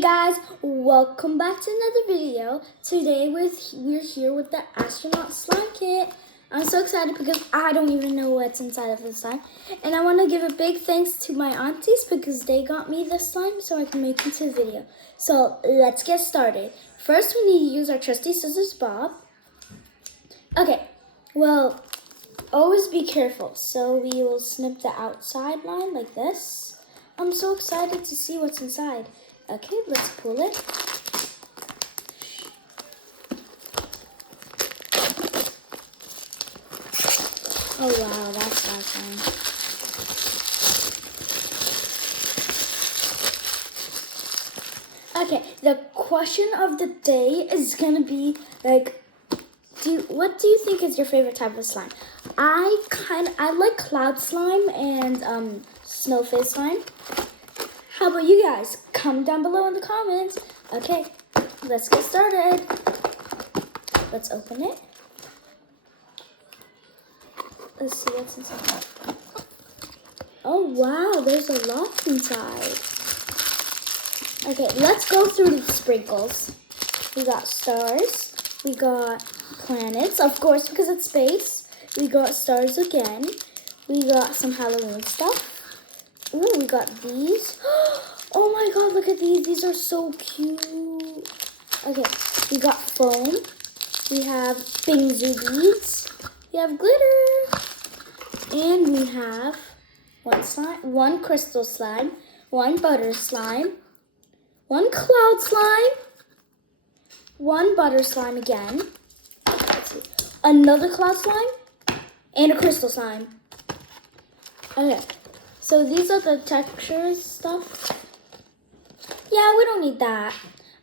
Guys, welcome back to another video. Today we're here with the Astronaut Slime Kit. I'm so excited because I don't even know what's inside of this slime. And I want to give a big thanks to my aunties because they got me this slime so I can make it into a video. So let's get started. First we need to use our trusty scissors bob. Okay, well, always be careful. So we will snip the outside line like this. I'm so excited to see what's inside. Okay, let's pull it. Oh wow, that's awesome. Okay, the question of the day is gonna be like, what do you think is your favorite type of slime? I like cloud slime and snow fizz slime. How about you guys? Comment down below in the comments. Okay, let's get started. Let's open it. Let's see what's inside. Oh wow, there's a lot inside. Okay, let's go through the sprinkles. We got stars. We got planets, of course, because it's space. We got stars again. We got some Halloween stuff. Ooh, we got these. Oh my god, look at these. These are so cute. Okay, we got foam. We have bingsu beads. We have glitter. And we have one crystal slime, one butter slime, one cloud slime, one butter slime again. Let's see. Another cloud slime, and a crystal slime. Okay. So these are the textures stuff. Yeah, we don't need that.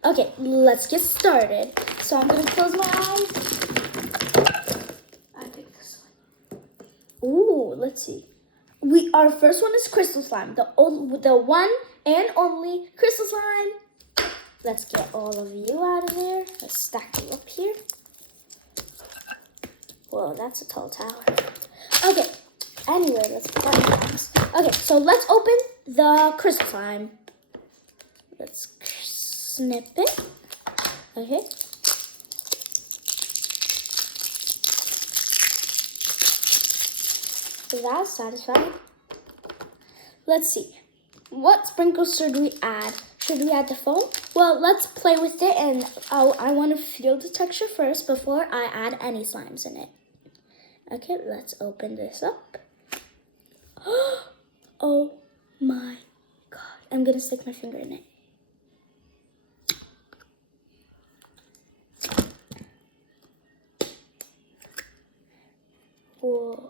Okay, let's get started. So I'm gonna close my eyes. I pick this one. Ooh, let's see. Our first one is crystal slime, the one and only crystal slime. Let's get all of you out of there. Let's stack you up here. Whoa, that's a tall tower. Okay. Anyway, let's put that in the box. Okay, so let's open the crystal slime. Let's snip it. Okay. Is that satisfying? Let's see. What sprinkles should we add? Should we add the foam? Well, let's play with it, and I want to feel the texture first before I add any slimes in it. Okay, let's open this up. Oh my god. I'm gonna stick my finger in it. Whoa.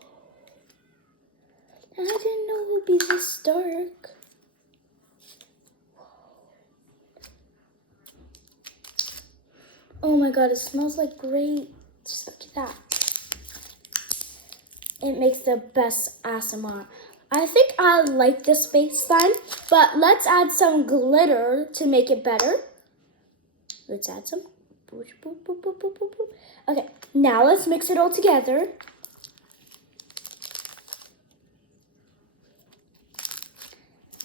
I didn't know it would be this dark. Oh my god, it smells like great. Just look at that. It makes the best ASMR. I think I like this space slime, but let's add some glitter to make it better. Let's add some. Okay, now let's mix it all together.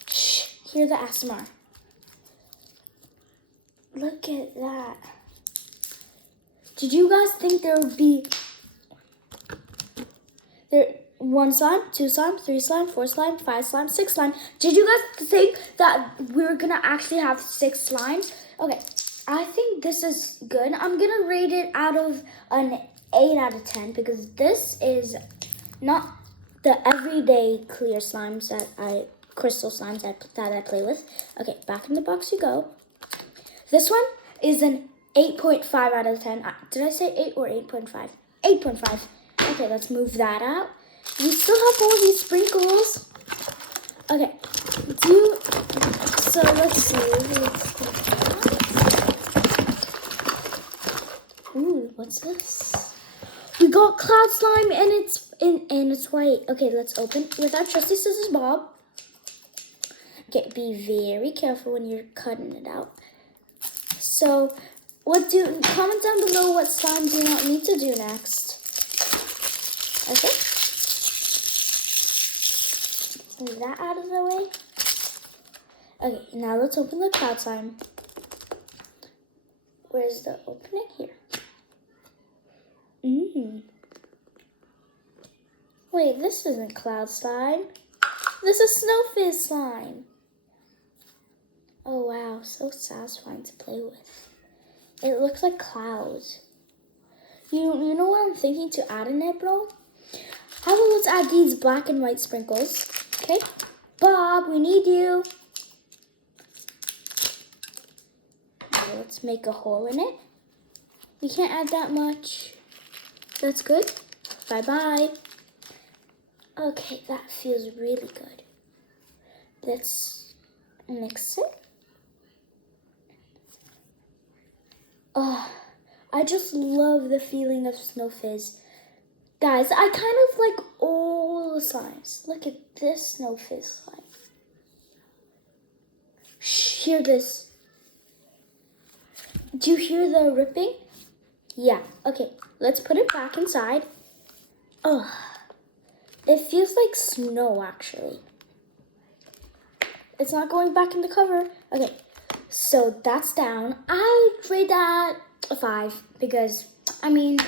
Shh, hear the ASMR. Look at that. Did you guys think there would be one slime, two slime, three slime, four slime, five slime, six slime? Did you guys think that we were gonna actually have 6 slimes? Okay, I think this is good. I'm gonna rate it out of an 8 out of 10 because this is not the everyday clear slimes crystal slimes that I play with. Okay, back in the box you go. This one is an 8.5 out of 10. Did I say 8 or 8.5? 8.5. Okay, let's move that out. We still have all these sprinkles. Okay, so let's see. Ooh, what's this? We got cloud slime and it's white. Okay, let's open with our trusty scissors bob. Okay, be very careful when you're cutting it out. So, comment down below what slime do you want me to do next. Okay. Move that out of the way. Okay, now let's open the cloud slime. Where's the opening? Here. Wait, this isn't cloud slime. This is snow fizz slime. Oh wow, so satisfying to play with. It looks like clouds. You know what I'm thinking to add in it, bro? How about let's add these black and white sprinkles? Okay, Bob, we need you. Okay, let's make a hole in it. We can't add that much. That's good. Bye-bye. Okay, that feels really good. Let's mix it. Oh, I just love the feeling of snow fizz. Guys, I kind of like all the slimes. Look at this snow fizz slime. Shh, hear this. Do you hear the ripping? Yeah, okay, let's put it back inside. Oh, it feels like snow actually. It's not going back in the cover. Okay, so that's down. I would rate that a 5 because, I mean,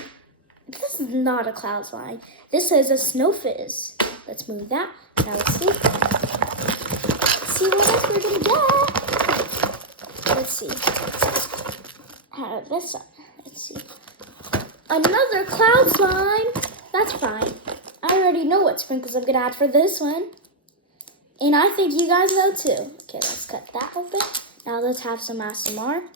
this is not a cloud slime. This is a snow fizz. Let's move that. Now let's see. Let's see what else we're gonna get. Let's see. How about this one? Let's see. Another cloud slime. That's fine. I already know what sprinkles I'm gonna add for this one. And I think you guys know too. Okay, let's cut that open. Now let's have some ASMR.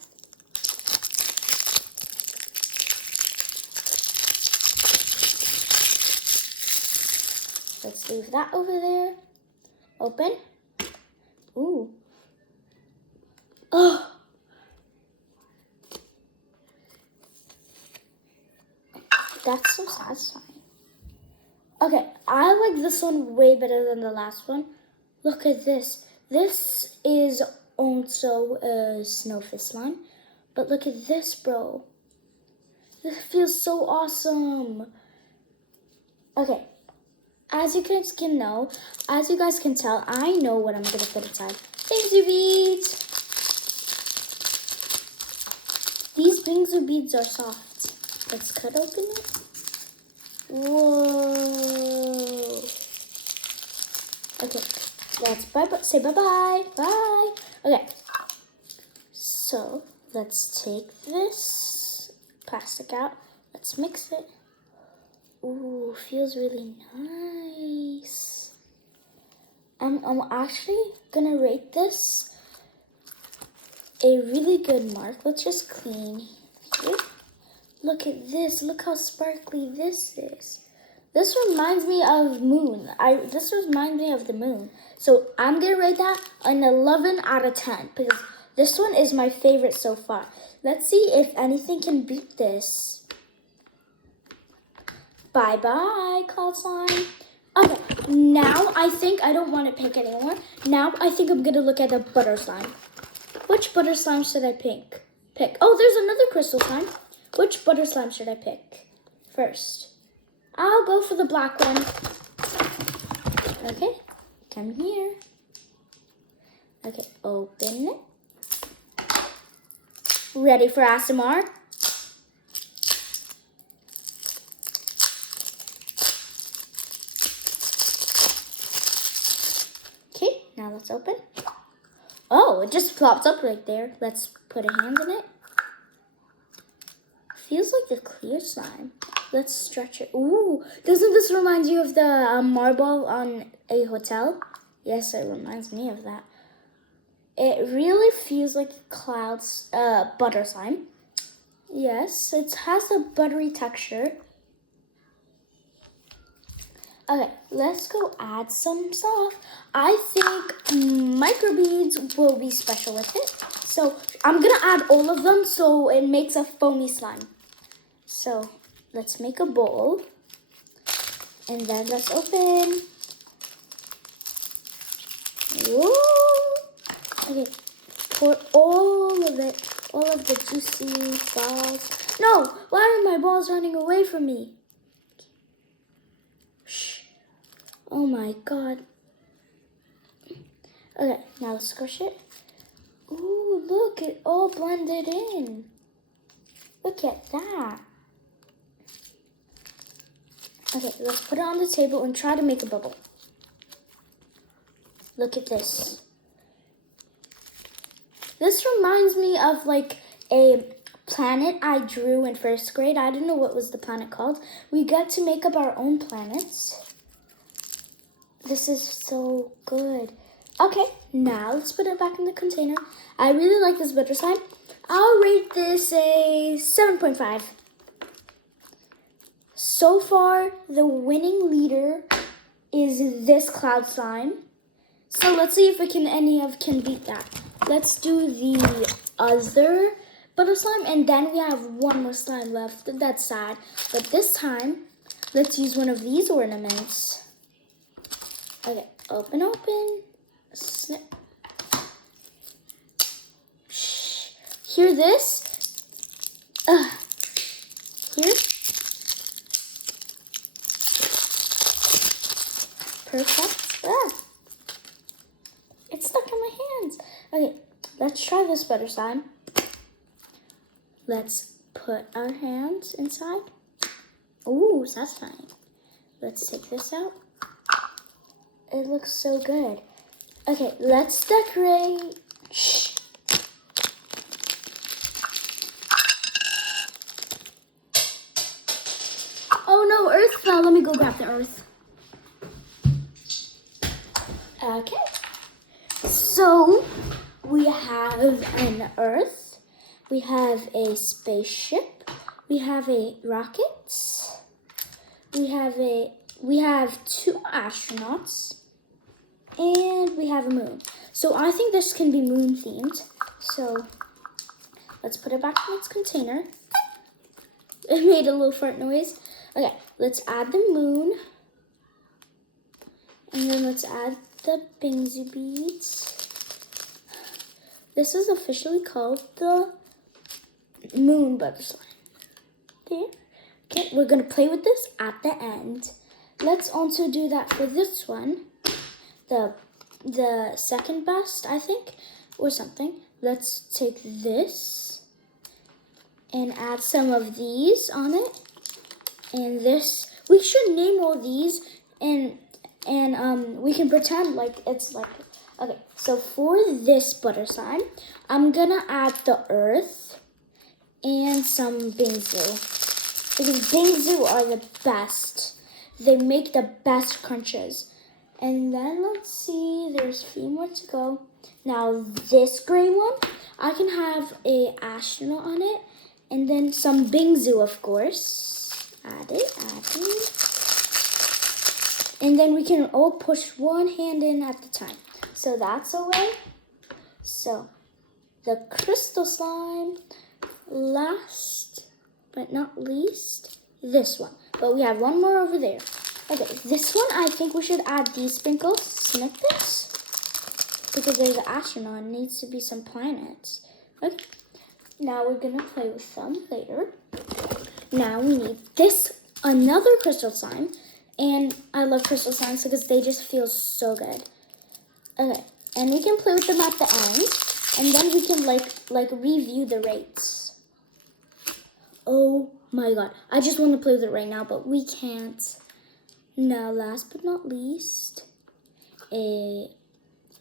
Let's leave that over there. Open. Ooh. Oh. That's so satisfying. Okay, I like this one way better than the last one. Look at this. This is also a snow fizz slime. But look at this, bro. This feels so awesome. Okay, as you guys can tell, I know what I'm gonna put inside. Bingsu beads. These bingsu beads are soft. Let's cut open it. Whoa. Okay, let's say bye-bye. Bye. Okay, so let's take this plastic out. Let's mix it. Ooh, feels really nice. I'm actually gonna rate this a really good mark. Let's just clean here. Look at this. Look how sparkly this is. This reminds me of moon. This reminds me of the moon. So I'm gonna rate that an 11 out of 10 because this one is my favorite so far. Let's see if anything can beat this. Bye-bye, cloud slime. Okay, now I think I don't want to pick anymore. Now I think I'm gonna look at the butter slime. Which butter slime should I pick? Oh, there's another crystal slime. Which butter slime should I pick first? I'll go for the black one. Okay, come here. Okay, open it. Ready for ASMR? Okay, now let's open. Oh, it just plops up right there. Let's put a hand in it. Feels like the clear slime. Let's stretch it. Ooh, doesn't this remind you of the marble on a hotel? Yes, it reminds me of that. It really feels like butter slime. Yes, it has a buttery texture. Okay, let's go add some stuff. I think microbeads will be special with it. So I'm gonna add all of them so it makes a foamy slime. So let's make a bowl. And then let's open. Whoa. Okay, pour all of it, all of the juicy balls. No, why are my balls running away from me? Shh. Oh my God. Okay, now let's squish it. Ooh, look, it all blended in. Look at that. Okay, let's put it on the table and try to make a bubble. Look at this. This reminds me of like a planet I drew in first grade. I don't know what was the planet called. We got to make up our own planets. This is so good. Okay, now let's put it back in the container. I really like this butter slime. I'll rate this a 7.5. So far, the winning leader is this cloud slime. So let's see if any can beat that. Let's do the other butter slime, and then we have one more slime left. That's sad. But this time, let's use one of these ornaments. Okay, open, snip. Shh. Hear this? Here. Perfect. It's stuck in my hands. Okay, let's try this butter slime. Let's put our hands inside. Ooh, satisfying. Let's take this out. It looks so good. Okay, let's decorate. Shh. Oh no, earth fell. Let me go grab the earth. Okay. So we have an earth. We have a spaceship. We have a rocket. We have 2 astronauts. And we have a moon. So I think this can be moon themed. So let's put it back in its container. It made a little fart noise. Okay, let's add the moon. And then let's add the bingsu beads. This is officially called the moon butter slime. There. Okay, we're gonna play with this at the end. Let's also do that for this one. The second best, I think, or something. Let's take this and add some of these on it. And this, we should name all these, and we can pretend like it's like, okay, so for this butter slime, I'm gonna add the earth and some bingsu, because bingsu are the best. They make the best crunches. And then let's see, there's a few more to go. Now this gray one, I can have a astronaut on it, and then some bingsu, of course. Add it. And then we can all push one hand in at the time. So that's a way. So the crystal slime, last but not least, this one. But we have one more over there. Okay, this one, I think we should add these sprinkles, snip this, because there's an astronaut and needs to be some planets. Okay, now we're gonna play with them later. Now we need this, another crystal slime, and I love crystal slimes because they just feel so good. Okay, and we can play with them at the end, and then we can like review the rates. Oh my god, I just want to play with it right now, but we can't. Now, last but not least, a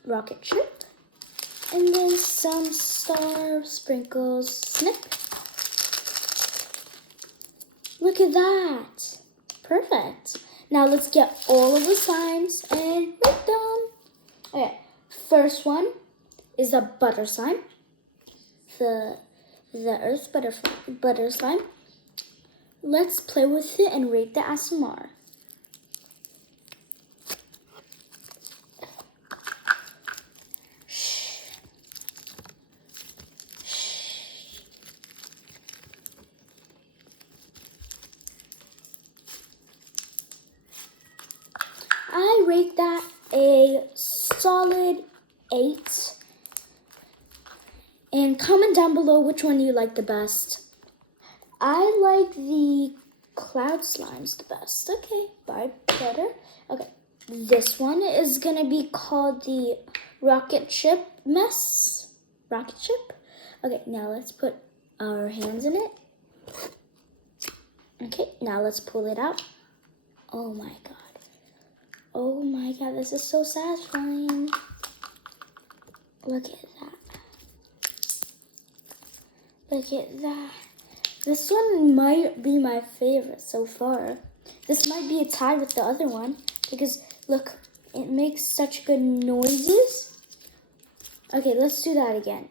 rocket ship, and then some star sprinkles, snip. Look at that. Perfect. Now let's get all of the slimes and we're done. Okay, first one is the butter slime, the earth butter slime. Let's play with it and rate the ASMR. I rate that a solid 8. And comment down below which one you like the best. I like the cloud slimes the best. Okay, better. Okay, this one is gonna be called the rocket ship mess. Rocket ship. Okay, now let's put our hands in it. Okay, now let's pull it out. Oh my god. Oh my god, this is so satisfying. Look at that. Look at that. This one might be my favorite so far. This might be a tie with the other one because look, it makes such good noises. Okay, let's do that again.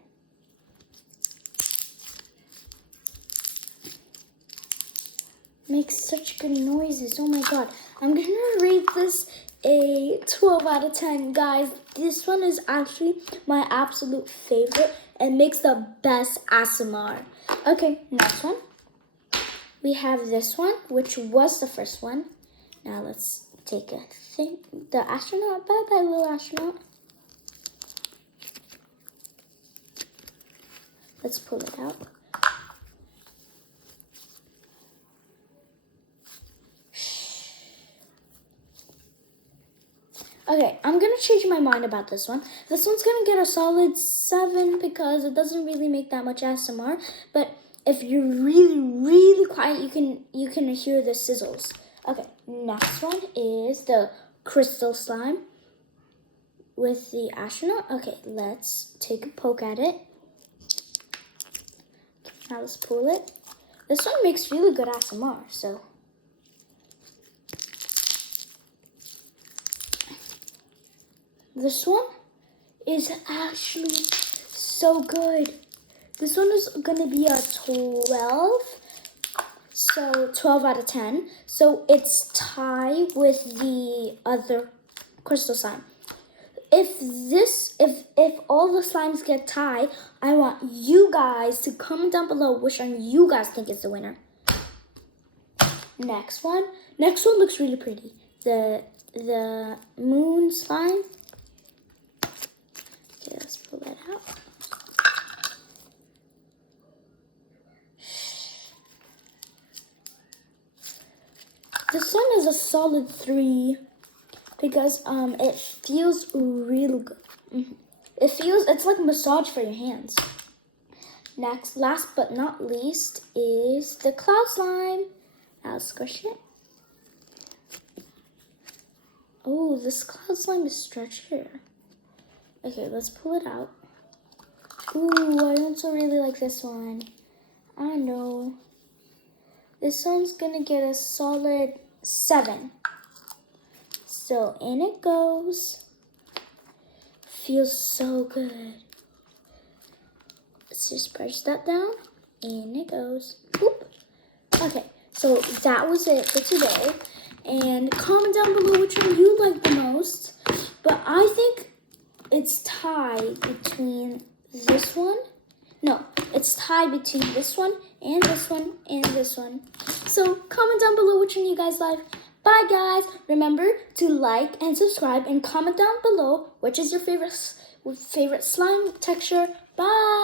Makes such good noises. Oh my god. I'm gonna rate this a 12 out of 10. Guys, this one is actually my absolute favorite and makes the best ASMR. Okay, next one. We have this one, which was the first one. Now let's take a thing. The astronaut. Bye-bye, little astronaut. Let's pull it out. Okay, I'm going to change my mind about this one. This one's going to get a solid 7 because it doesn't really make that much ASMR. But if you're really, really quiet, you can hear the sizzles. Okay, next one is the crystal slime with the astronaut. Okay, let's take a poke at it. Now let's pull it. This one makes really good ASMR, so... This one is actually so good. This one is going to be a 12. So 12 out of 10. So it's tie with the other crystal slime. If all the slimes get tie, I want you guys to comment down below which one you guys think is the winner. Next one. Next one looks really pretty. The moon slime. Okay, let's pull that out. This one is a solid 3 because it feels really good. It's like a massage for your hands. Next, last but not least, is the cloud slime. I'll squish it. Oh, this cloud slime is stretchier. Okay, let's pull it out. Ooh, I also really like this one. I know. This one's gonna get a solid 7. So in it goes. Feels so good. Let's just press that down. In it goes. Boop. Okay, so that was it for today. And comment down below which one you like the most. But I think it's tied between this one. No, it's tied between this one and this one and this one. So comment down below which one you guys like. Bye guys. Remember to like and subscribe and comment down below which is your favorite slime texture. Bye.